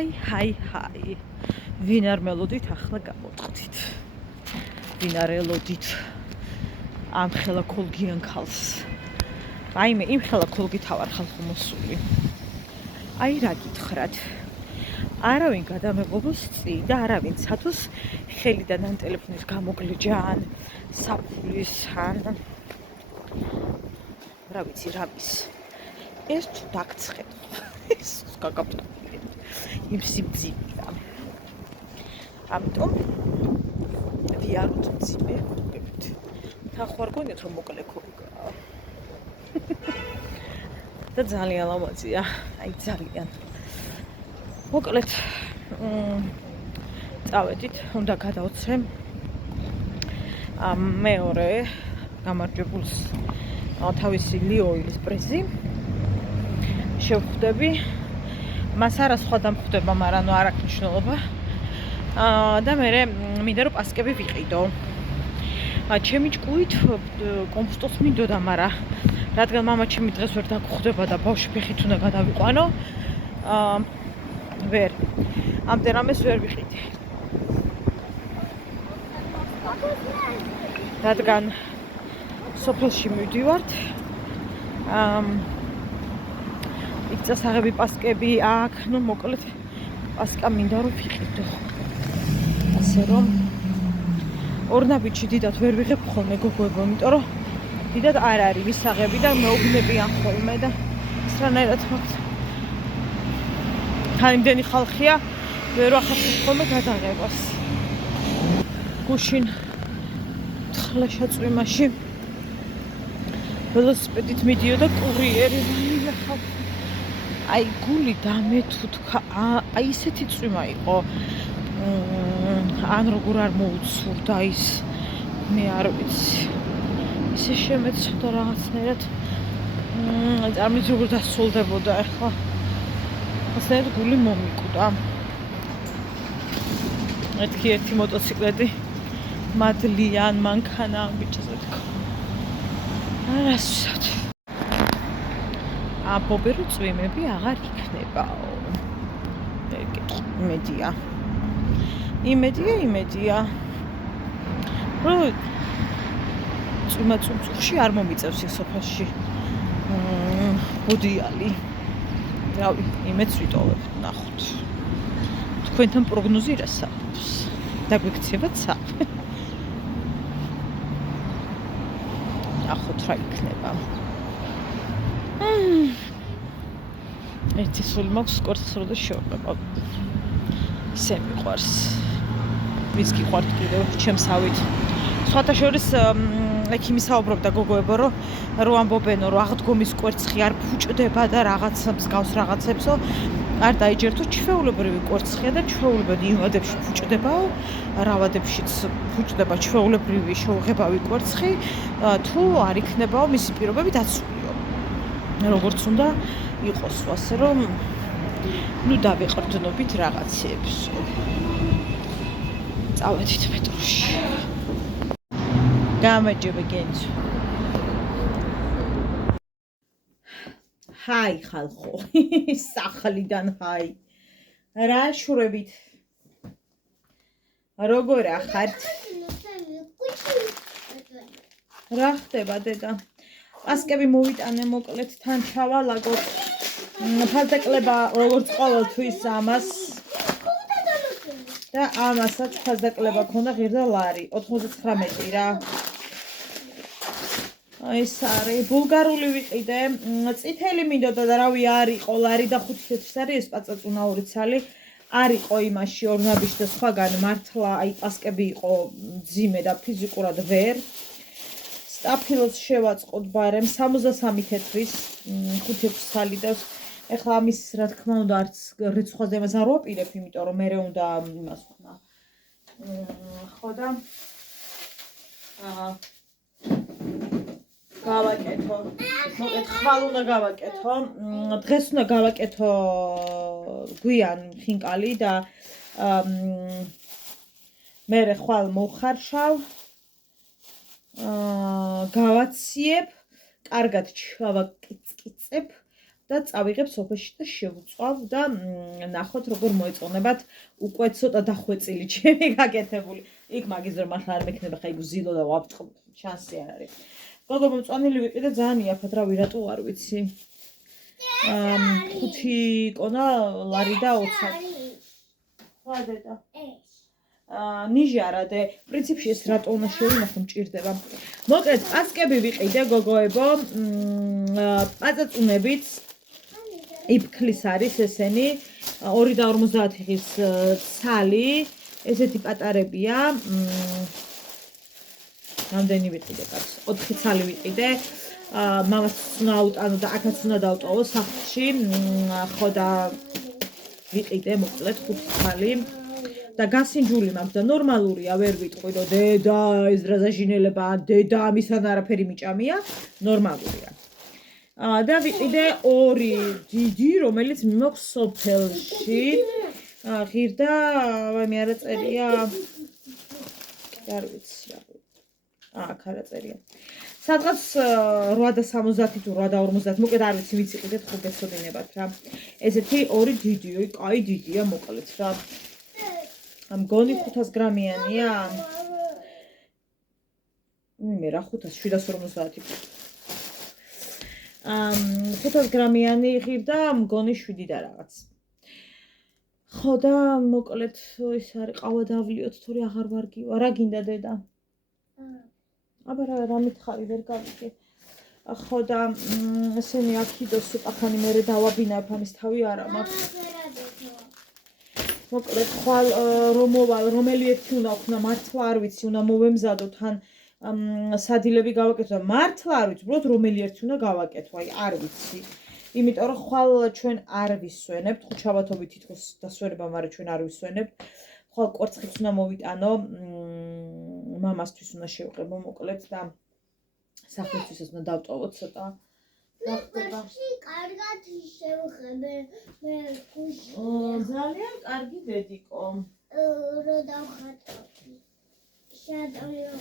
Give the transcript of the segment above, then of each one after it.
Hi. ვინ არ მელოდით ახლა გამოვწყდით. ვინ არ ელოდით ამ ხელა ქოლგიან ქალს. რაიმე იმ ხელა ქოლგით ავარ ხალხო მოსული. აი რა გითხრათ. არავინ გადამეღობოს წი და არავინ სათოს ხელიდან ან ტელეფონის გამოგლეჯა ან საფულის ან რა ვიცი რამის. ეს თუ დაგცხედო. ეს გაგაბტყული. იმ სიმძიმეა. ამიტომ ვიაროთ მძიმე ხობებით. თახვარ გონიათ რომ მოკლე ქოგაა. და ძალიან ლამაზია, აი ძალიან. მოკლედ წავედით, უნდა გადავცე მეორე გამარჯვებულს თავისი ლიოილის პრიზი. შევხვდები. მას არა სხვა დამხვდება, მაგრამ არ აქვს მნიშვნელობა. და მე მინდა რომ პასკები ვიყიდო. ჩემი ჭკუით კომპოსტოს მინდოდა, მაგრამ რადგან მამა ჩემი დღეს ვერ დაგხვდება და ბავშვი ფეხით უნდა გადავიყვანო, ვერ. ამდენ რამეს ვერ ვიყიდე. რადგან სოფელში მივდივართ. იქ წასაღები პასკები აქ, ნუ მოკლედ პასკა მინდა რომ ვიყიდო. ასე რომ ორნაბიჯი დიდად ვერ ვიღებ ხოლმე გოგოებო, იმიტომ რომ დიდად არ არის ვისაღები და მეუბნებიან ხოლმე და სანაირად მოხდა. თან იმდენი ხალხია, ვერ ვახერხებ ხოლმე გადაღებას. გუშინ თხლაშაწვიმაში ველოსიპედით მიდიოდა კურიერი. აი გული დამეთუთხა, აი ისეთი წვიმა იყო. ან როგორ არ მოუცურდა ის, მე არ ვიცი. ისე შემეცდა რაღაცნაირად. წარმის როგორ დასრულდებოდა ახლა. ასეთ გული მომიკვდა. ერთი მოტოციკლეტი მადლიან მანქანა ბიჭზე თქვა. არასდროს. აბობერო წვიმები აღარ იქნებაო. იმედია. რომ წვიმაცუხში არ მომიწევს ეს სოფელში. ბოდიალი. რავი, იმედს ვიტოვებ, ნახოთ. თქვენთან პროგნოზი რა საუბრობს? დაგვიქცევათ ცა? ნახოთ რა იქნება. ერთი სული მაქვს სკორცრო და შევყვება. ისე მიყვარს. ვის გიყვართ კიდევ ჩემსავით. სხვათა შორის ეგ იმის საუბრობდა გოგოებო, რომ ამბობენო, რომ აღდგომის კვერცხი არ ფუჭდება და რაღაცა მსგავს რაღაცებსო, არ დაიჯერთო ჩვეულებრივი კვერცხია და ჩვეულებრივ იმადებში ფუჭდებაო, რავადებშიც ფუჭდება ჩვეულებრივი შეუღებავი კვერცხი, თუ არ იქნებაო მისი პირობები დაცულიო. როგორც უნდა იყოს, ასე რომ ნუ დავეყრდნობით რაღაცებს. წავედით მეტროში. გამარჯობა გენჩ. ჰაი ხალხო. სახლიდან ჰაი. რა შურებით? როგორ ახართ? რა ხდება დედა? პასკები მოვიტანე მოკლედ თან ჩავალაგო. ფაზდაკლება როგორც ყოველთვის ამას და ამასაც ფაზდაკლება ქონდა ღირდა ლარი 99 რა. აი ეს არის ბულგარული ვიყიდე, წითელი მინდოდა და რავი არ იყო ლარი და 5 ლიტრის არის ეს პაწაწუნაური ცალი. არ იყო იმაში ორნაბიჯი და სხვაგან მართლა აი პასკები იყო ძიმე და ფიზიკურად ვერ. სტაფილოს შევაწყოთ ბარემ 63 თეთრის 5 ცალი და ეხლა ამის რა თქმა უნდა არც რიცხვაზე იმას არ ვაპირებ, იმიტომ რომ მერე უნდა იმას ვხნა. ხო და გავაკეთო. მოკეთ ხვალ უნდა გავაკეთო. დღეს უნდა გავაკეთო გვიან ხინკალი და მერე ხვალ მოვხარშავ. გავაციებ, კარგად ჩავაკიცკიცებ და წავიღებ სოფელში და შევუწვავ და ნახოთ როგორ მოეწონებათ უკვე ცოტა დახვეწილი ჩემი გაკეთებული. იქ მაგის რომ ახლა არ მექნება ხა იგზილო და ვაფწყობ შანსი არ არის. გოგო მომწონილი ვიყიდე ძალიან იაფად რავი რატო არ ვიცი. 5 კონა ლარი და 20. ხო დედა. ნიჟარადე, პრინციპში ეს რატო უნდა შევინახო მჭირდება. მოკლედ, პასკები ვიყიდე გოგოებო, პაწაწუნებით იფქლის არის ესენი 2.50 ხის ცალი, ესეთი პატარებია. რამდენი ვიყიდე კაცო? 4 ცალი ვიყიდე. მამას უნდა აუტანო და აქაც უნდა დავტოვო სახლში. ხო და ვიყიდე მოკლედ 5 ცალი. და გასინჯული მაქვს და ნორმალურია, ვერ ვიტყვი რომ დედა ეს დრაზაჟინელება, დედა ამისთან არაფერი მიჭამია, ნორმალურია. და ვიყიდე 2 დიდი, რომელიც მიმოქვს სოფელში. ღირდა, მე არა წერია. არ ვიცი რა. აქ არა წერია. სადღაც 8.70 თუ 8.50, მოკლედ არ ვიცი, ვიცი ყიდეთ ხო გეცოდინებათ რა. ესეთი 2 დიდი, კაი დიდია მოკლედ რა. მგონი 500 გრამიანია. მე რა 500, 750. 500 გრამიანი ღირდა, მგონი 7 და რაღაც. ხო და მოკლედ ის არის ყავა დავლიოთ, თორე აღარ ვარგივა. რა გინდა დედა? აბა რა მითხარი ვერ გავიგე. ხო და ესენი აქიდოს სიტახანი მე დავაბინებ ამის თავი არა მაქვს. მოკლედ ხვალ რომ მოვალ რომელი ერთი უნდა ვქნა მართლა არ ვიცი უნდა მოვემზადო თან სადილები გავაკეთო და მართლა არ ვიცი უბრალოდ რომელი ერთი უნდა გავაკეთო აი არ ვიცი იმიტომ რომ ხვალ ჩვენ არ ვისვენებთ ხუჩაბათობით თითქოს დასვენება მაგრამ ჩვენ არ ვისვენებთ ხვალ კვერცხიც უნდა მოვიტანო მამასთვის უნდა შევყებო მოკლედ და სახლისთვისაც უნდა დავტოვო ცოტა ნახტებში კარგად შევხებე მე გუშინ ძალიან კარგი დედიკო რო დავხატავდი შადოიო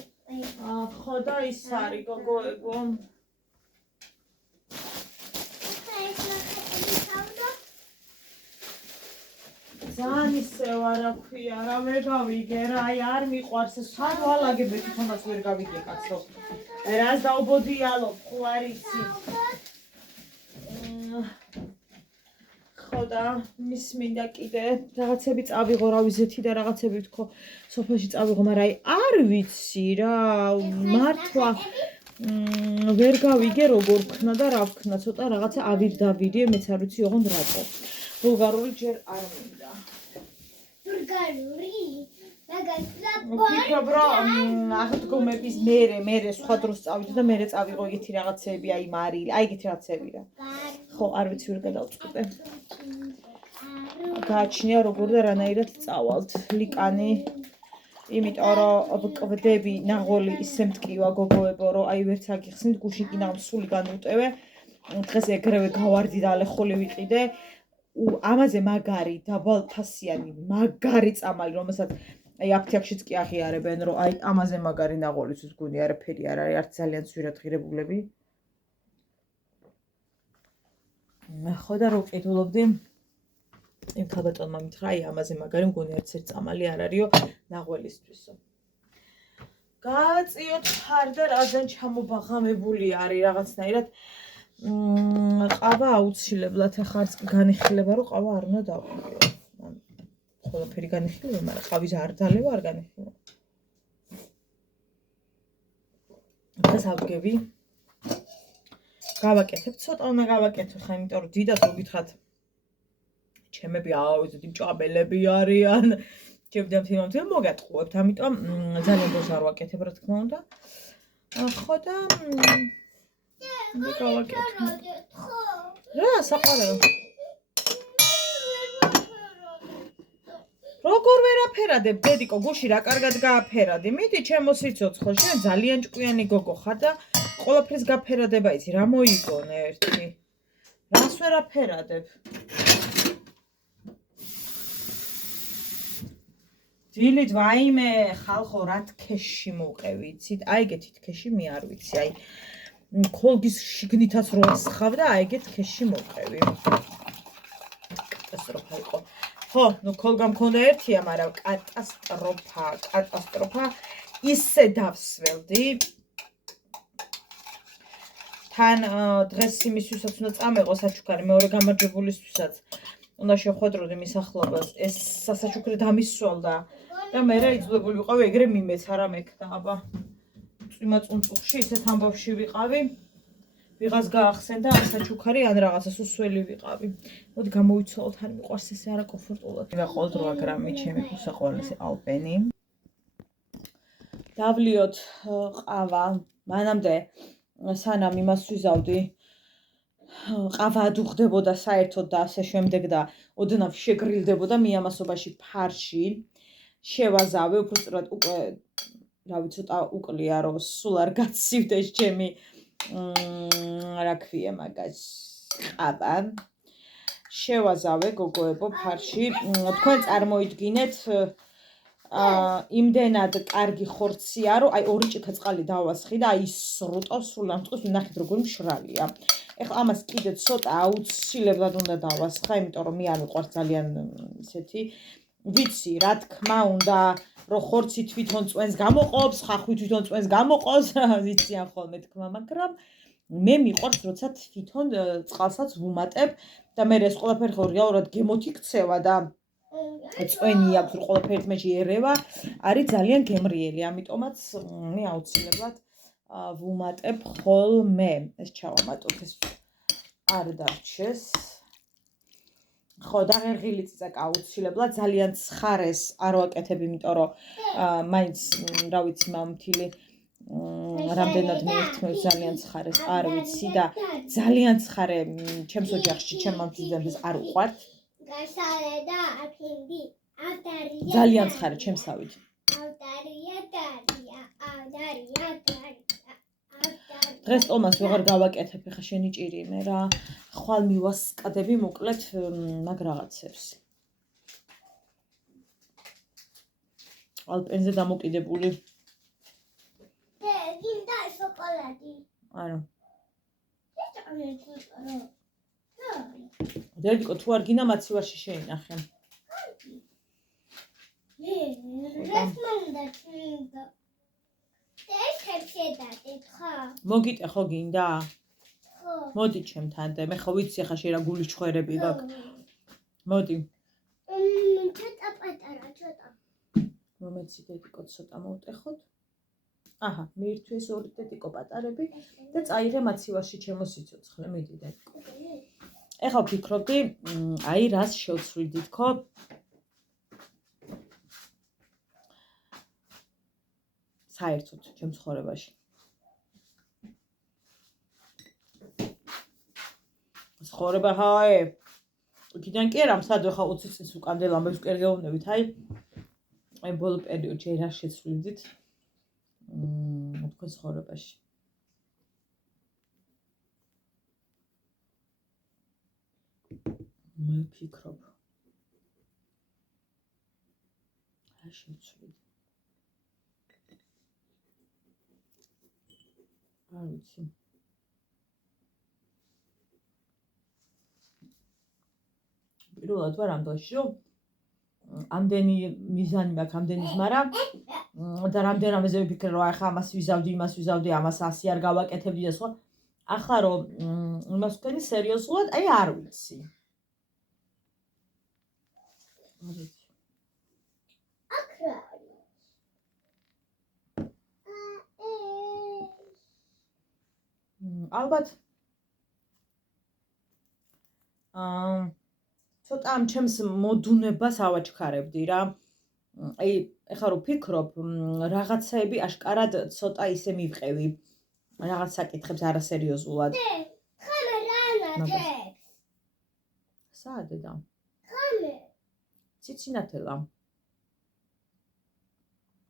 ხო და ის არის გოგოებო ძალიან ისევ არა ქვია რა ვერ გავიგე რა აი არ მიყვარს სად ვალაგებ თვითონაც ვერ გავიგე კაცო რას დაუბოდიალო ხო არ იცი ხო და მის მინდა კიდე რაღაცები წავიღო რა ვიზეთი და რაღაცები თქო სოფელში წავიღო მაგრამ აი არ ვიცი რა მართლა ვერ გავიგე როგორ ვქნა და რა ვქნა ცოტა რაღაცა ავირდავირე მეც არ ვიცი ოღონდ რატო ბულგარული ჯერ არ მინდა ბულგარული ვფიქრობ რომ აღდგომების მერე სხვა დროს წავიდე და მერე წავიღო ეგეთი რაღაცები აი მარილი აი ეგეთი რაღაცები რა ხო არ ვიცი ვერ გადავწყვიტე გააჩნია როგორ და რანაირად წავალთ ლიკანი იმიტომ რომ ვკვდები ნაღოლი ისე მტკივა გოგოებო რომ აი ვერც აგიხსნით გუშინ კი ნამსული განუტევე დღეს ეგრევე გავარდი და ალეხოლი ვიყიდე ამაზე მაგარი დაბალფასიანი მაგარი წამალი რომელსაც აი აფთიაქშიც კი აღიარებენ რომ აი ამაზე მაგარი ნაღოლისთვის გუნი არაფერი არ არის არც ძალიან ძვირად ღირებულები ხო და რო ყიდულობდი იმ ქალბატონმა მითხრა აი ამაზე მაგარი მგონი არც ერთ წამალი არ არისო ნაღველისთვისო გააწიოთ ფარ და რაზენ ჩამობაღამებული არის რაღაცნაირად ყავა აუცილებლად ახლა არც განიხილება რომ ყავა არ უნდა დავყიდო ყველაფერი განიხილება მაგრამ ყავის არ დალევა არ განიხილება დღეს ავდგები გავაკეთებ ცოტა უნდა გავაკეთო ხა იმიტომ რომ დიდად რო გითხრათ ჩემები ავიზეთ იმ ჭაბელები არიან ჩემთან თემამთე მოგატყუებთ ამიტომ ძალიან დროს არ ვაკეთებ რა თქმა უნდა ხო და გავაკეთე რა საყარაო როგორ ვერაფერადებ დედიკო გუში რა კარგად გააფერადი მიდი ჩემო სიცოცხლე შენ ძალიან ჭკვიანი გოგო ხარ და ყველაფერს გაფერადება იცი რა მოიგონე ერთი რას ვერაფერადებ დილით ვაიმე ხალხო რა თქეში მოყევი იცით აი ეგეთი თქეში მე არ ვიცი აი ქოლგის შიგნითაც რო ასხავდა, აი ეგეთ ქეში მოვყევი. კატასტროფა იყო. ხო, ნუ ქოლგა მქონდა ერთია, მაგრამ კატასტროფა. ისე დავსველდი. თან დღეს იმისთვისაც უნდა წამეყო საჩუქარი, მეორე გამარჯვებულისთვისაც უნდა შეხვედროდი მის ახლობას. ეს სასაჩუქრი დამისველდა და მე რა იძულებული ვიყავი ეგრე მიმეც, არა მექნა, აბა. წვიმა-წუნწუხში ისეთ ამბავში ვიყავი. ვიღაც გაახსენდა ამ საჩუქარი ან რაღაცას უსველი ვიყავი. მოდი გამოვიცვალოთ, არ მიყვარს ესე არაკომფორტულად. ვიყავ 8 გრამი ჩემი უსაყვარლესი ალპენი. დავლიოთ ყავა. მანამდე სანამ იმას ვიზავდი, ყავა ადუღდებოდა საერთოდ და ასე შემდეგ და ოდნავ შეგრილდებოდა მიამასობაში ფარში. შევაზავე, უბრალოდ უკვე რავი ცოტა უკლია რომ სულ არ გაცივდეს ჩემი რა ქვია მაგას ყავა. შევაზავე გოგოებო ფარში. თქვენ წარმოიდგინეთ იმდენად კარგი ხორცია, რომ აი 2 ჭიქა წყალი დავასხი და აი სრუტავს სულ ამ წყალს, ნახეთ როგორი მშრალია. ეხლა ამას კიდე ცოტა აუცილებლად უნდა დავასხა, იმიტომ რომ მე არ მიყვარს ძალიან ისეთი. ვიცი, რა თქმა უნდა, რომ ხორცი თვითონ წვენს გამოყოფს, ხახვი თვითონ წვენს გამოყოს, ვიციან ხოლმე თქმა, მაგრამ მე მიყვარს, როცა თვითონ წყალსაც ვუმატებ და მე ეს ყველაფერი ხო რეალურად გემოთ იქცევა და წვენი აქვს, რომ ყველაფერი ერთმანეთში ერევა, არის ძალიან გემრიელი, ამიტომაც მე აუცილებლად ვუმატებ ხოლმე. ეს ჩავამატოთ, ეს არ დარჩეს. ხო, დაღერღილი წიწაკა აუცილებლად, ძალიან ცხარეს არ ვაკეთებ, იმიტომ რომ მაინც რა ვიცი, მამთილი რამდენად მეერთმევს ძალიან ცხარეს არ ვიცი და ძალიან ცხარე ჩემს ოჯახში ჩემ მამთილს არ უყვართ. გასალედა აფინდი ავდარია ძალიან ცხარე ჩემსავით. ავდარია დღეს ტომას ვეღარ გავაკეთებ, ეხა შენი ჭირი მე რა ხვალ მივასკადები მოკლედ მაგ რაღაცებს. ალპენზე დამოკიდებული. გინდა შოკოლადი. არა. ეს ამერიკა. დედიკო თუ არ გინდა მაცივარში შეინახე. ეს მომდა წინდა. ეს ხებშედატი ხო? მოგიტე ხო გინდა? ხო. მოდი ჩემთან და მე ხო ვიცი ხა შე რა გულის ჩხვერები გაქვს. მოდი. ცოტა პატარა, ცოტა. მომეცი დედიკო ცოტა მოვტეხოთ. აჰა, მიირთვეს 2 დედიკო პატარები და წაიღე მაცივარში ჩემო სიცოცხლე, მიდი დედიკო. ეხლა ვფიქრობდი, აი რას შევცვლიდით ხო? საერთოდ ჩემ ცხოვრებაში. ცხოვრება ჰაი. იქიდან კი არა, მსადო ხა 20 წლის უკანდელ ამბებს კი არ გეუბნებით, აი ბოლო პერიოდში რა შეცვლიდით თქვენ ცხოვრებაში. მე ვფიქრობ. რა შევცვლიდ? არ ვიცი. პირველად ვარ ამ დღეში, რომ ამდენი მიზანი მაქვს, ამდენი ზმარა და რამდენადმე ვიფიქრე, რომ ახლა ამას ვიზავდი, იმას ვიზავდი, ამას ასე არ გავაკეთებდი და სხვა. ახლა რომ იმას ვქენი სერიოზულად, აი არ ვიცი. არ ვიცი. აქ რა არის? ალბათ ცოტა ამ ჩემს მოდუნებას ავაჩქარებდი რა. აი ეხლა რომ ვფიქრობ, რაღაცები აშკარად ცოტა ისე მივყევი. რაღაც საკითხებს არასერიოზულად. ხამე რა ნათებს? საა დედა? ხამე. ციცინათელა.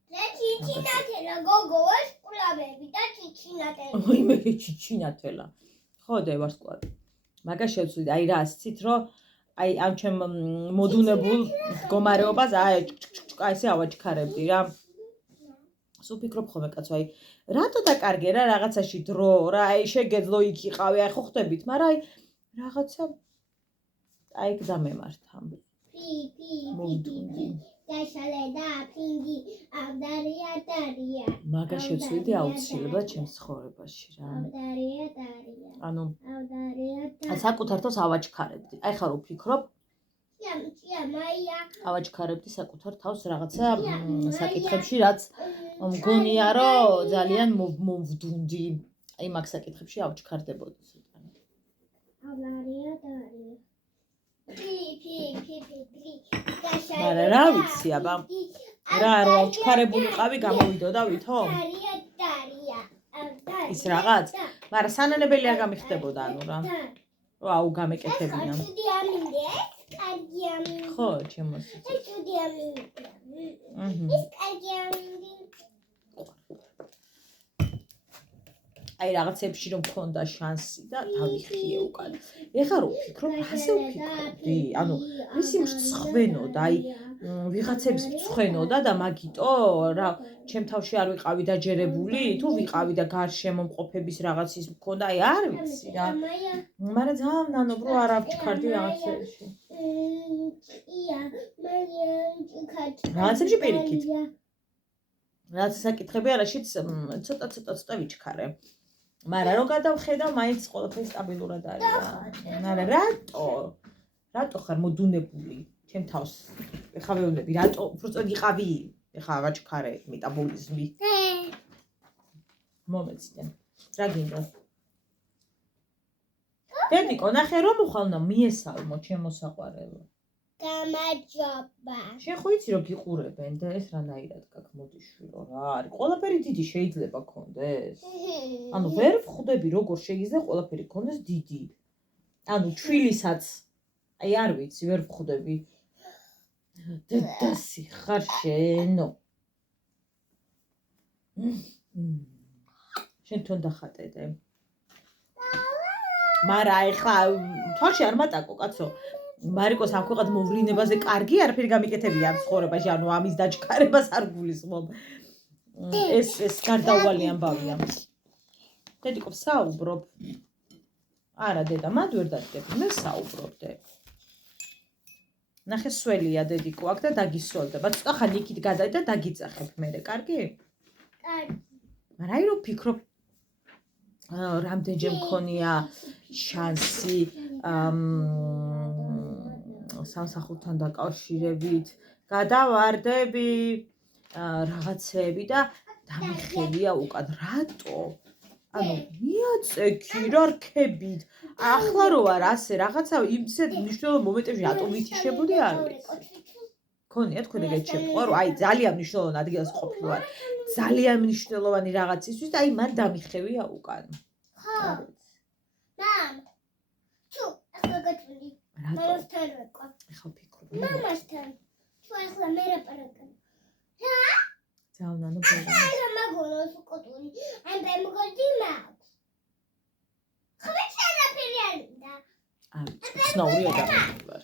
და ჩიჩინათელა გოგო ვარსკვლავები და ჩიჩინათელა. ой მე ჩიჩინათელა. ხო და ვარსკვლავი. მაგას შევცვლი, აი რა ასცით, რომ აი ამ ჩემ მოდუნებულ მდგომარეობას აი ესე ავაჩქარებდი რა. სულ ფიქრობ ხოლმე კაცო, აი რატო დაკარგე რა რაღაცაში დრო, რა აი შეგეძლო იქ იყავი, აი ხო ხდებით, მაგრამ აი რაღაცა აი იქ დამემართა. პი დაშალე და ფინგი ავდარია დარია მაგას შეცვლიდი აუცილებლად ჩემს ცხოვრებაში რა. ავდარია დარია ანუ ავდარია საკუთარ თავს ავაჩქარებდი. აი ხარ უფიქრობ, მაია ავაჩქარებდი საკუთარ თავს რაღაცა საკითხებში, რაც მგონია რომ ძალიან მოვდუნდი. აი მაგ საკითხებში ავჩქარდებოდი ცოტა. ავდარია დარია მაგრამ რა ვიცი აბა რა რო ავჩქარებულიყავი გამოვიდოდა ვითო? ის რაღაც, მაგრამ სანანებელი არ გამიხდებოდა ანუ რა. რა აუ გამეკეთებინა. ხო, ჩემოსი. აი რაღაცებში რომ მქონდა შანსი და დავიხიე უკან. ეხლა რო ვფიქრობ, ასე ვფიქრობდი. ანუ ისი მრცხვენოდა, აი ვიღაცებს მრცხვენოდა და მაგიტო რა ჩემ თავში არ ვიყავი დაჯერებული, თუ ვიყავი და გარშემო მყოფების რაღაცის მქონდა, აი არ ვიცი რა. მაგრამ ძალიან ნანობრო არ ავჩქარდი რაღაცებში. რაღაცებში პირიქით. რაღაც საკითხები არაშიც ცოტა ვიჩქარე. მაგრამ რო გადავხედავ, მაინც ყველაფერი სტაბილურად არის რა. მაგრამ რატო ხარ მოდუნებული ჩემ თავს? ეხლა ვეუბნები, რატო უბრალოდ იყავი? ეხლა ავაჩქარე მეტაბოლიზმი. მომეცდე. რა გინდა? დედიკო, ნახე რომ უხალნა მიესალმო ჩემო საყვარელო. გამარჯობა. შენ ხო იცი რომ გიყურებენ და ეს რანაირად გაქვს მოდიშვილო რა არის? ყველაფერი დიდი შეიძლება გქონდეს? ანუ ვერ ვხვდები როგორ შეიძლება ყველაფერი გქონდეს დიდი. ანუ ჩვილისაც აი არ ვიცი, ვერ ვხვდები. დედასი ხარ შენო. შენ თვითონ დახატედე. მაგრამ ეხლა თვალში არ მატაკო კაცო. მარიკოს ამ ქვეყანად მოვლენებაზე კარგი არაფერი გამიკეთებია ცხოვრებაში, ანუ ამის დაჩქარებას არ გულისხმობ. ეს გარდაუვალი ამბავია. დედიკო, საუბრობ. არა დედა, მად ვერ დადგები, მე საუბრობდე. ნახე სველია დედიკო აქ და დაგისველდება. ცოტა ხანი იქით გადაი და დაგიწახებ მერე, კარგი? კარგი. მაგრამ აი რომ ფიქრობ რამდენჯერ მქონია შანსი სამსახურთან დაკავშირებით გადავარდები რაღაცები და დამიხელია უკან რატო? ანუ მიაწექი რა რქებით. ახლა რო არ ასე რაღაცა იმცეთ მნიშვნელოვან მომენტებში რატო ვითიშებული არ ვიცი. ქონია თქვენ ეგეთ შეფყვა რომ აი ძალიან მნიშვნელოვან ადგილას ყოფილვარ. ძალიან მნიშვნელოვანი რაღაცისთვის და აი მან დამიხევია უკან. ხო. მამ. თუ ახლა გაჩვენი. მამასთან ვიყო. ეხლა ფიქრობ. მამასთან. თუ ახლა მე რა პარაკან. რა? ძალიან ნანობია. აი მაგონოს უკოტური. აი ბემგოდი მაქვს. ხმე ჩერაფერი არიდა. ცნაური ადამიანი ვარ.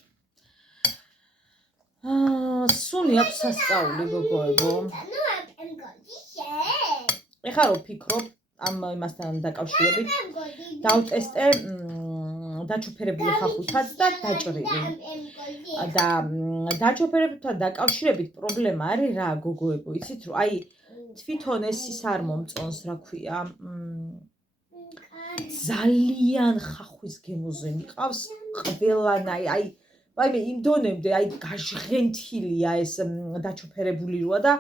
სული აქვს სასწაული გოგოებო. ნუ ბემგოდი შენ. ეხლა რო ფიქრობ ამ იმასთან დაკავშირებით დავტესტე დაჩოფერებული ხახუთაც და დაჭრილი. და დაჩოფერებთან დაკავშირებით პრობლემა არის რა გოგოებო, იცით რომ აი თვითონ ეს ის არ მომწონს, რა ქვია, ძალიან ხახვის გემოზე მიყავს ყველანაი, აი ვაიმე იმ დონემდე აი გაჟღენთილია ეს დაჩოფერებული როა და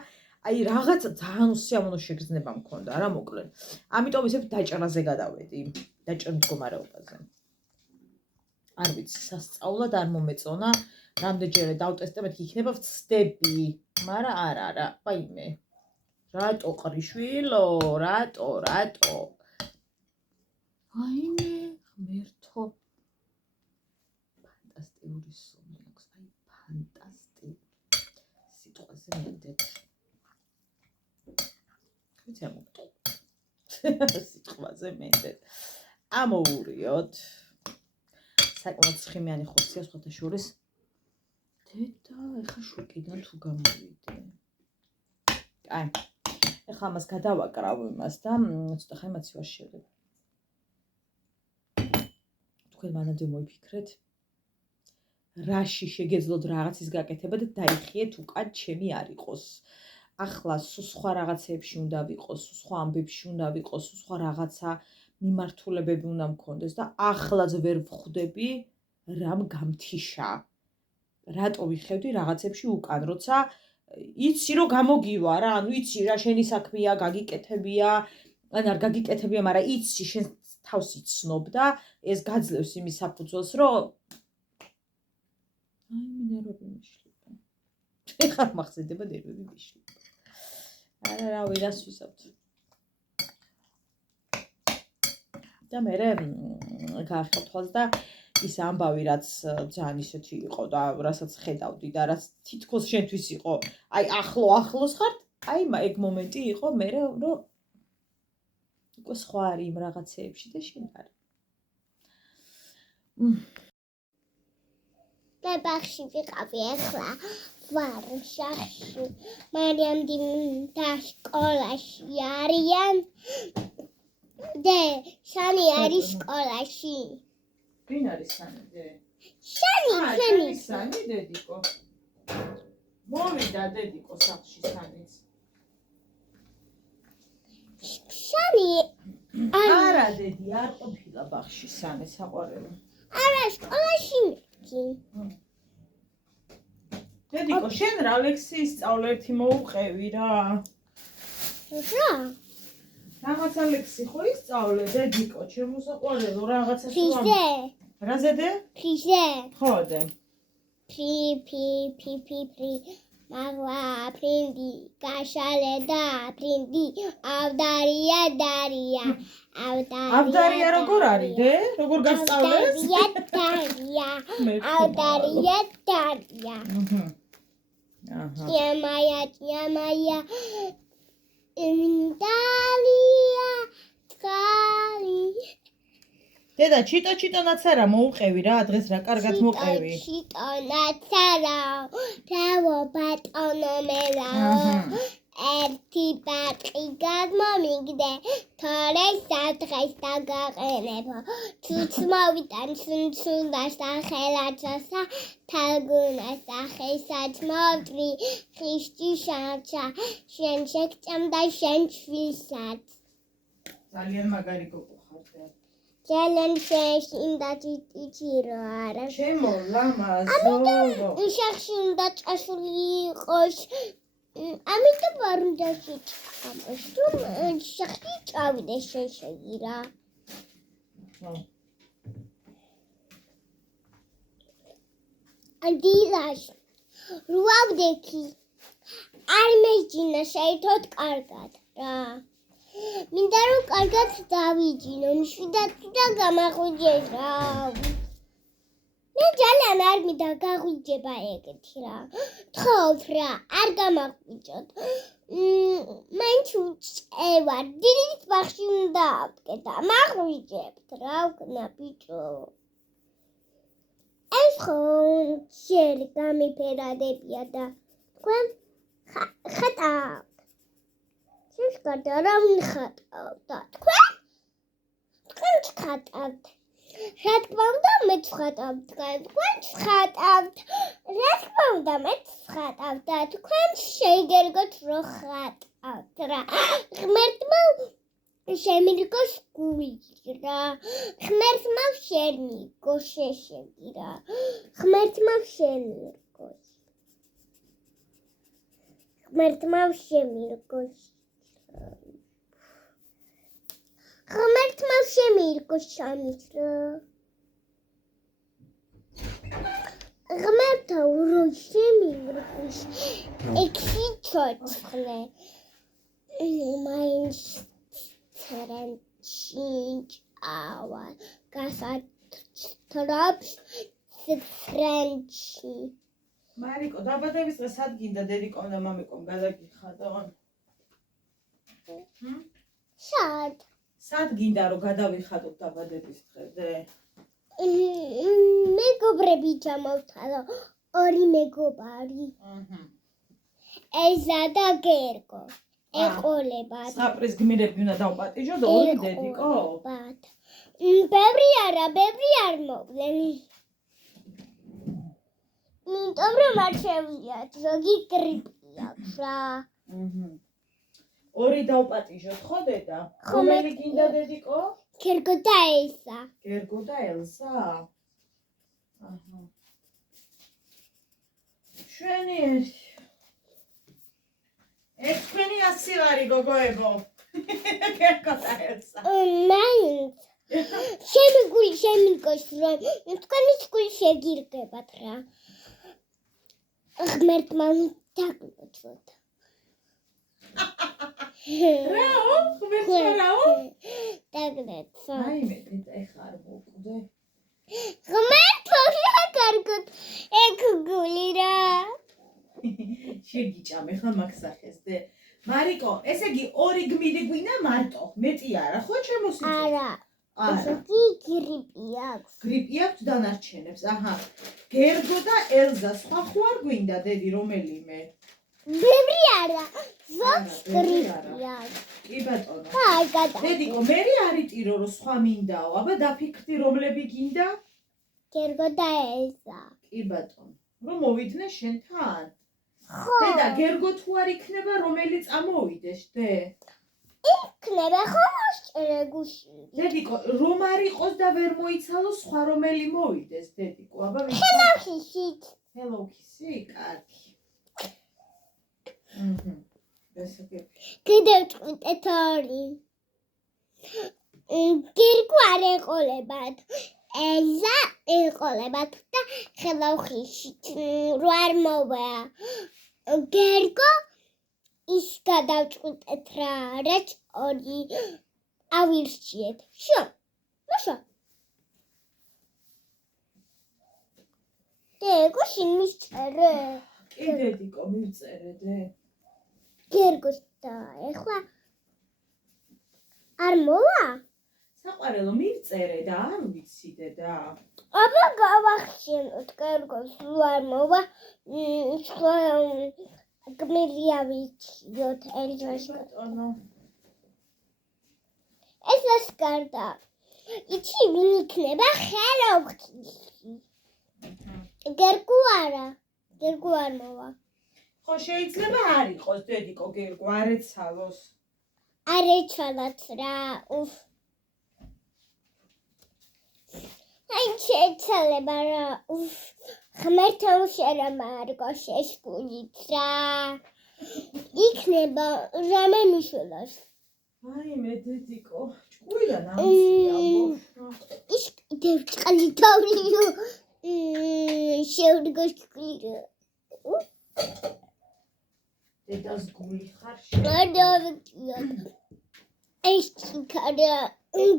აი რაღაცა ძალიან უსიამოვნო შეგრძნება მქონდა რა მოკლედ. ამიტომ ისევ დაჭრაზე გადავედი, დაჭრ მდგომარეობაზე. არ ვიცი, სასწაულად არ მომეწონა, რამდენჯერმე დავტესტე, მეთქი იქნება ვცდები, მაგრამ არა, ვაიმე. რატო ყრიშვილო, რატო? ვაიმე, ღმერთო. ფანტასტიკური სული აქვს, აი ფანტასტიკური. სიტყვაზე მენდეთ. ვიცი ამოკვდა. სიტყვაზე მენდეთ. ამოურიოთ. საკმაოდ ცხიმიანი ხორცია სხვათა შორის. დედა, ეხა შოკიდან თუ გამოვიდე. აი, ეხლა ამას გადავაკრავ იმას და ცოტა ხანი მაცივას შევდებ. თქვენ მანამდე მოიფიქრეთ რაში შეგეძლოთ რაღაცის გაკეთება და დაიხიეთ უკან ჩემი არ იყოს. ახლა სხვა რაღაცეებში უნდა ვიყოს, სხვა ამბებში უნდა ვიყოს, სხვა რაღაცა მიმართულებები უნდა მქონდეს და ახლაც ვერ ვხვდები რამ გამთიშა. რატო ვიხევდი რაღაცებში უკან, როცა იცი რომ გამოგივა რა, ანუ იცი რა შენი საქმეა, გაგიკეთებია, ან არ გაგიკეთებია, მაგრამ იცი შენ თავს იცნობ და ეს გაძლევს იმის საფუძველს, რომ აი მე ნერვები მიშლება. ეხლა მახსენდება ნერვები მიშლება. არა რა ვიღას ვისავთ. და მე გაახეთვალს და ის ამბავი რაც ძალიან ისეთი იყო და რასაც ხედავდი და რაც თითქოს შენთვის იყო, აი ახლოს ხართ, აი ეგ მომენტი იყო მე რომ უკვე სხვა არის იმ რაღაცეებში და შენ არ. მე ბაღში ვიყავი ახლა ვარ შახში მარიამდი და სკოლაში არიან და შანი არის სკოლაში. ვინ არის სანიდე? შანი სანი დედიკო. მოვიდა დედიკო სახლში სანიც. შანი არა დედი არ ყოფილა ბაღში სანი საყვარელი. არა სკოლაში მიდი. დედიკო შენ რა ლექსიის სწავლა ერთი მოუყევი რა. რა? რაღაცა ლექსი ხო ისწავლე დედიკო, ჩემო საყვარელო რაღაცა ფიზე. რა ზედე? ფიზე. ხოდე. Pri magla prindi cashale da prindi avdaria daria avdaria როგორ არის დე? როგორ გასწავლეს? daria avdaria daria აჰა. Yamaya Dalia Tkali დედა ჩიტონაც არა მოუყევი რა დღეს რა კარგად მოყევი. ჩიტონაც არა რავო ბატონო მელაო ერთი ბატი გადმომიგდე თორე სადღეს დაგაყენებო ცუცმოვიდან ცუნცუნდა სახელაჩასა თალგუნას სახელსაც მოვდრი ხიშჭი შანჩა შენ შეგჭამდა შენ შვილსაც ძალიან მაგარი გოგო ხარ. Jalen says in that it's here. ჩემო ლამაზო. Ishakshi უნდა წასულიყოს. ამიტომ არ უნდა შეჭამოს. თუ ishakshi წავიდეს შეშეგირა. Ანდილაშ. რუავდექი. არ მეჯინა შეერთოთ კარგად რა. მინდა რომ კარგად დავიჯინო, მშვიდად და გამაღვიძეს რა. მე ძალიან არ მინდა გაღვიძება ეგეთი რა. თხოვთ რა, არ გამაღვიძოთ. მაინც უწევარ, დიდ ბაღში უნდა ავდგე და მაღვიძებთ რა, უკნა ბიჭო. ეს ხო შენი გამიფერადებია და თქვენ ხატავთ. Შეშკარდა რა ვიხატავთ და თქვენ ხატავთ. რა თქმა უნდა მეც ვხატავ თქვენ ხატავთ. რა თქმა უნდა მეც ვხატავ და თქვენ შეიგერგოთ რომ ხატავთ რა. ღმერთმა შემირგოს გული რა. ღმერთმა შემირგოს შეშეგი რა. ღმერთმა შემირგოს. ღმერთმა შემირგოს. ღმერთმა შემირგოს შამის რა. ღმერთმა რო შემირგოს ექვსი ცოცხლე. მაინც წერენჩი ავა გასათრობს ფრენჩი. მარიკო დაბადების დღე სად გინდა დედიკომ და მამიკომ გადაგიხადონ? სად? სად გინდა რომ გადავიხადოთ დაბადების დღეზე? მეგობრები ჩამოვთვალო, ორი მეგობარი. ეზა და გერგო. ეყოლებათ. საპრის გმირები უნდა დავპატიჟო და ორი დედიკო. ბევრი არ მოვლენ. იმიტომ რომ არ შევიათ, ზოგი გრიპი აქვს რა. ორი დავპატიჟოთ ხო დედა? ხო, რომელი გინდა დედიკო? გერგო და ელსა. გერგო და ელსა? აჰა. ჩვენი ეს თქვენი 100 ლარი გოგოებო. გერგო და ელსა. მაინც. შემიგოს რომ თქვენი სკული შეგირგებათ რა. ღმერთმა დაგმოწოთ. რაო? ღმერთმა რაო? დაგმოწოთ. აი მე დედა ეხლა არ მოვკვდე. ღმერთო შეგარგოთ ეგ გული რა. შეგიჭამ ეხლა მაგსახეს დე. მარიკო, ესე იგი ორი გმირი გვინდა მარტო, მეტი არა, ხო ჩემოსიცე? არა. არა. გრიპი აქვს. გრიპი აქვს დანარჩენებს. აჰა. გერგო და ელზა სხვა ხო არ გვინდა დედი რომელიმე? ბევრი არა. ზოგს გრიპი აქვს. კი ბატონო. აი გადა. დედიკო, მე არიტირო რომ სხვა მინდაო. აბა დაფიქრდი რომლები გინდა? გერგო და ელსა. კი ბატონო. რომ მოვიდნენ შენთან? ხო. დედა, გერგო თუ არ იქნება რომელი წამოვიდეს, დე? იქნება ხო მოსჭერე გუში. დედიკო, რომ არ იყოს და ვერ მოიცალოს სხვა რომელი მოვიდეს, დედიკო. აბა ხელახისით. Hello Kissy, კარგი. დასაგებ. კიდევ წვიტეთ ორი. გერგო არ ეყოლებათ. ელზა ეყოლებათ და ხელახისით რო არ მოვა. გერგო ის გადავწყვიტეთ რა, რაც ორი ავირჩიეთ. შო. მაშა. გერგოში მისწერე. კი დედიკო, მივწერე დე. გერგოს და ეხლა არ მოვა? საყვარელო მივწერე და არ ვიცი დედა. აბა გავახსენოთ გერგოს რო არ მოვა. სხვა გმირი ავირჩიოთ ელზაში. ბატონო. ეს გარდა. იცი ვინ იქნება ხელახისი? გერგო არა. გერგო არ მოვა. ხო შეიძლება არ იყოს დედიკო გერგო, არ ეცალოს. არ ეცვალათ რა. აი შეეცალება რა. ღმერთმა შეერამარგო შეშკულით რა. იქნება რამე მიშველას. აი მე დედიკო, ჭკუიდან ამცია მოხდა. ის კიდევ წყალი თავლიო. შეურგოს ჭკული. დედას გული ხარ გადავიკიო. ეს კარა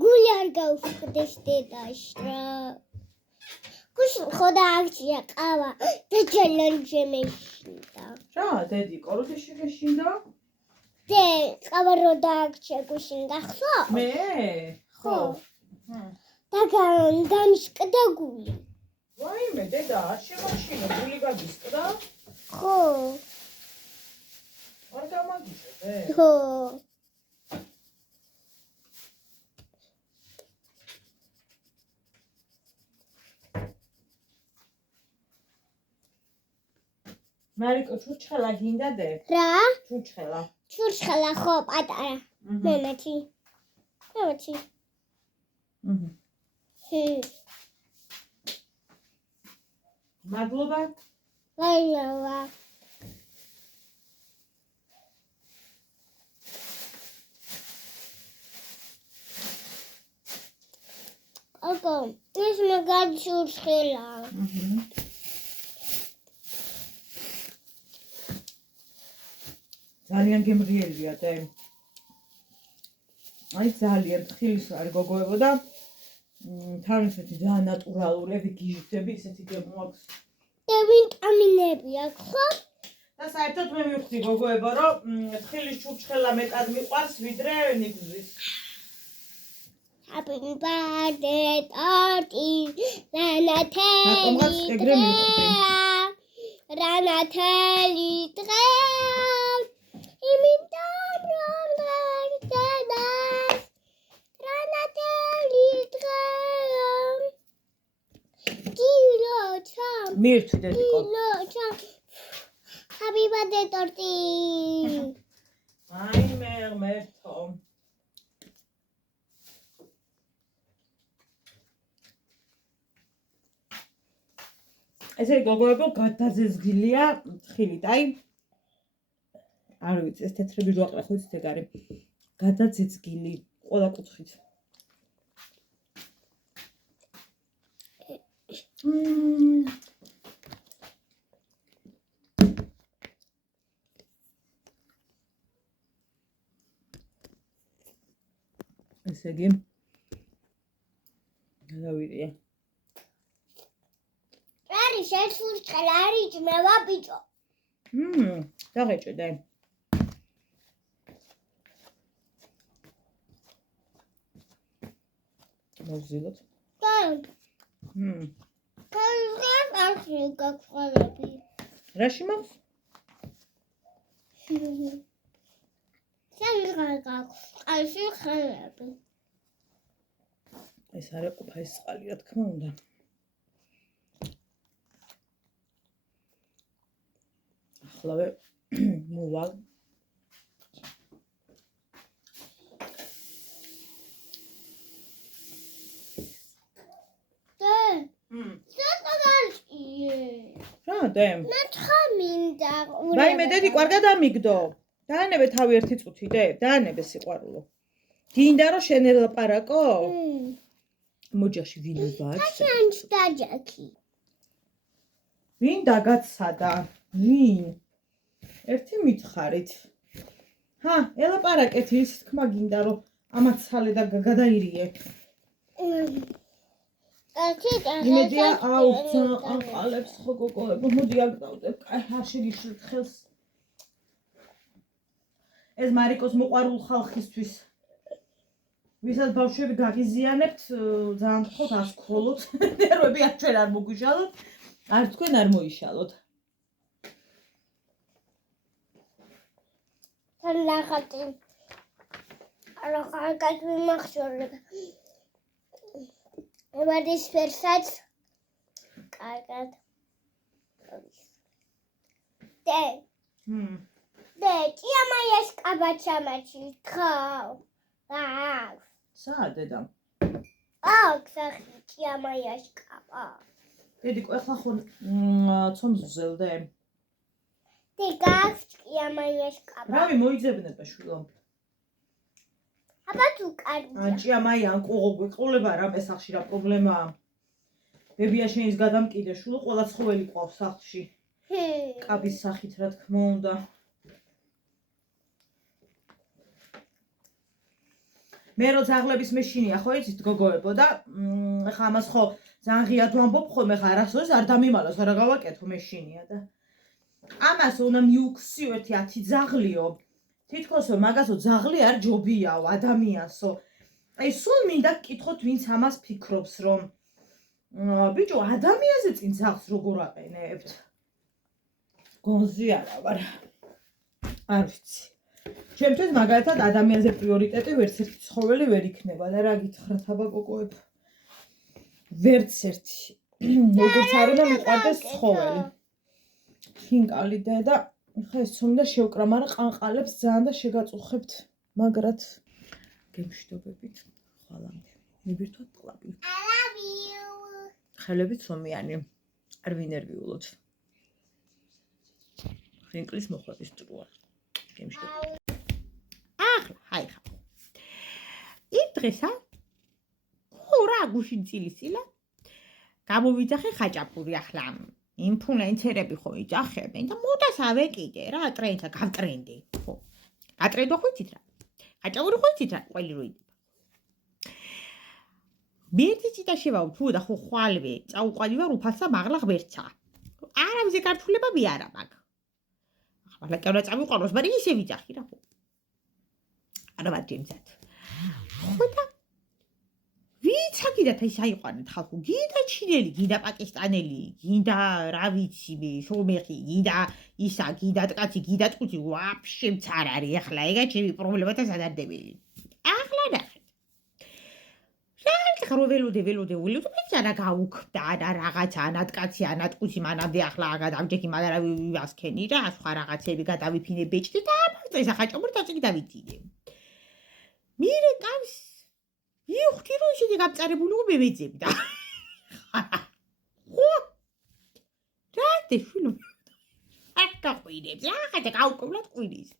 გული არ გავხდეს დედას რა. გუშინ ხოდა აქცია ყავა და ჩელენჯი მეშინდა. რა დედიკო, როდი შეგეშინდა? დე ყავა რო დააქცია გუშინ გახსო? მე? ხო. და გამიშკდა გული. ვაიმე დედა, არ შემაშინე, გული გაგისკდა? ხო. არ გამაგიშო დე? ხო. მარიკო, ჩურჩხელა გინდა დე? რა? ჩურჩხელა. ჩურჩხელა ხო პატარა. მემეთი. მემეთი. მადლობა. ლაილა. ოკო, ეს მაგარი ჩურჩხელა. ძალიან გემრიელია და აი ძალიან თხილის არ გოგოებო და თან ისეთი ძალიან ნატურალური გიჟდები ისეთი გემოაქვს და ვიტამინები აქვს ხო? და საერთოდ მე მივხვდი გოგოებო რომ თხილის ჩურჩხელა მეტად მიყვარს ვიდრე ნიგზის. Happy birthday Tati, Ranateli რატომღაც ეგრე მივხვდი. Ranateli დღე იმით მირთვი დედიკო. Happy birthday torti. აი მე ღმერთო. ესე გოგოებო გადაზეზგილია თხილით, აი არ ვიცი, ეს თეთრები რო აყრა ხო იცით ეგ არის. გადაზეზგილი ყველა კუთხით. ესე იგი გადავიდია. Ari შეცურჭელ არის ძმევა ბიჭო. დაღეჭედე. მოვზილოთ. ახლა გაგხვალები. რაში მაქვს? აი ხალები. ეს არის ყოფა ეს წყალი რა თქმა უნდა. ახლავე მოვალ. რა დე? ნათხა მინდა. რაიმე დედი ყარ გადამიგდო. დაანებე თავი ერთი წუთი დე, დაანებე სიყვარულო. გინდა რომ შენ ელაპარაკო? მოჯაში ვილება აქვს. შენს დაჯაკი. ვინ დაგაცადა? ვინ? ერთი მითხარით. ჰა, ელაპარაკეთ ის თქმა გინდა რომ ამათ სალე და გადაირიე. იმედია აუცა აყალებს ხო გოგოებო, მოდი აგდავდე. კაი, არ შეგიშლით ხელს. ეს მარიკოს მოყვარულ ხალხისთვის. ვისაც ბავშვები გაღიზიანებთ, ძალიან გთხოვთ ასქროლოთ. ნერვები არ ჩვენ არ მოგვიშალოთ, არც თქვენ არ მოიშალოთ. ლახატი. არა ხალხად მიმახსოვრებ. ემადის ფერსაც კარგად. დე. დე, ჭიამაიას კაბაჩამაჩი ხავ. საა დედა? სახი ჭიამაიას კაბა. დედიკო, ეხლა ხო ცომს ვზელდე? დე, გავს ჭიამაიას კაბა. რავი მოიძებნება შვილო. აბა თუ კარგია. ჭიამაია ან ყოღო გვეყოლება რამე სახლში რა პრობლემაა? ბებია შენის გადამკიდე შვილო, ყველა ცხოველი ყავს სახლში. კაბის სახით რა თქმა უნდა. მე რო ძაღლების მეშინია ხო იცით გოგოებო და ხა ამას ხო ძალიან ღიად ვამბობ ხოლმე ხა არასოდეს არ დამიმალოს არა გავაკეთო მეშინია და ამას უნდა მიუქვსიო ერთი 10 ძაღლიო თითქოსო მაგასო ძაღლი არ ჯობიაო ადამიანსო აი სულ მინდა გკითხოთ ვინც ამას ფიქრობს რომ ბიჭო ადამიანზე წინ ძაღლს როგორ აყენებთ გონზი არა ვარ არ ვიცი ჩემთვის მაგალითად ადამიანზე პრიორიტეტი ვერც ერთი ცხოველი ვერ იქნება და რა გითხრათ აბა გოგოებ ვერც ერთი როგორც არ უნდა მიყვარდეს ცხოველი ხინკალი და ხა ეს ცომი და შევკრა მაგრამ ყანყალებს ძალიან და შეგაწუხებთ მაგრად გემშვიდობებით ხალამდე მიბირთვათ ყლაპი I love you ხელები ცომიანი არ ვინერვიულოთ ხინკლის მოხლების ტრუა გემშვიდობებით Hai, იმ დღესა ხურა გუშინ წილისილა გამოვიძახე ხაჭაპური ახლა იმ ფუნენცერები ხო იძახებენ და მოდას ავეკიდე რა ტრენდსა გავტრენდი ხო ატრენდო ხო იცით რა ხაჭაპური ხო იცით რა ყველი რო იდება ბერტი ციტა შევავ თუ და ხო ხვალვე წაუყვანი ვარ უფალსა მაღლა ღმერთსა არავის გართულება მე არა მაგ ახლა კევრა წავიყვანოს მაგრამ ისე ვიძახი რა ხო არა მარტიმზად. ხოდა ვიცა კიდათ ის აიყვანეთ ხალხო, გინდა ჩინელი, გინდა პაკისტანელი, გინდა რა ვიცი მე, სომეხი, გინდა ისა, გინდა კაცი, გინდა ტყუცი, ვაფშე მცარ არის ახლა ეგა ჩემი პრობლემათა სადარდებელი. ახლა ნახეთ. რა ეხლა ველოდე მე რა გაუქმდა და რაღაცა ანატკაცი ანატკუცი მანამდე ახლა გადავჯექი მაგრამ რა ვიასქენი რა სხვა რაღაცები გადავიფინე ბეჭდი და ეს ახაჭამური დაწიკი დავიძინე მირე კავს ვიხდი რომ ისეთი გაბწარებული მე მეძებდა ხო რა დეშულო აკა ყვინებს რაღაცა გაუკვირდ ყვირის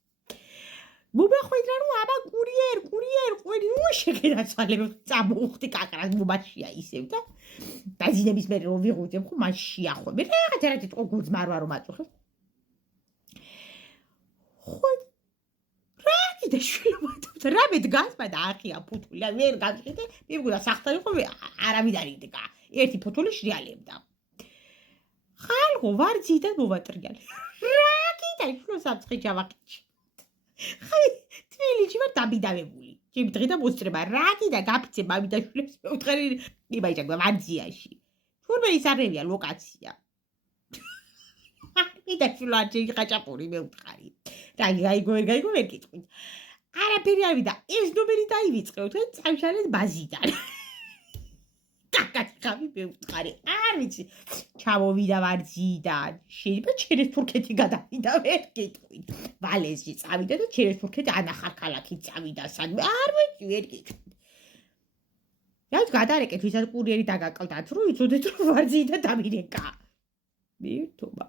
მობახვედრა რომ აბა კურიერ ყვირი შეგენაცვალებ წამოვხდი კაკრას მობაშია ისევ და დაძინების მე რომ ვიღუძებ ხო მან შეახვე რაღაცა რა თქო გუძმარვა რომ აწუხებს ხო რა კიდე შვილობთ რა მე დგას და ახია ფუთული და ვერ გაგიხდე მე მგონია სახტარი ხო არავინ არ იდგა ერთი ფუთული შრიალებდა ხალხო ვარძიდან მოვატრიალე რა კიდე შვილო საფრთხე ჯავახიჩი ხაი თბილისში ვარ დაბიდავებული ჩემი დღე და მოსწრება რა კიდე გაფიცე მამიდაშვილებს მეუთხარი იმაიჭა ვარძიაში თურმე ის არევია ლოკაცია მიდა შვილაჭი ხაჭაპური მეუთხარი რა გაიგო ვერ კითხვით არაფერი არ ვიდა ეს ნომერი დაივიწყე თქვენ წავშალეთ ბაზიდან კაკაცი მეუთხარი არ ვიცი ჩამოვიდა ვარძიდან შეიძლება ჩერეს თურქეთი გადავიდა ვერ კითხვით ვალენსში წავიდა და ჩერეს თურქეთი ანახარ ქალაქი წავიდა სადმე არ ვიცი ვერ კითხვით რაც გადარეკეთ ვისაც კურიერი დაგაკლდათ რომ იცოდეთ რომ ვარძიდან დამირეკა მირთობა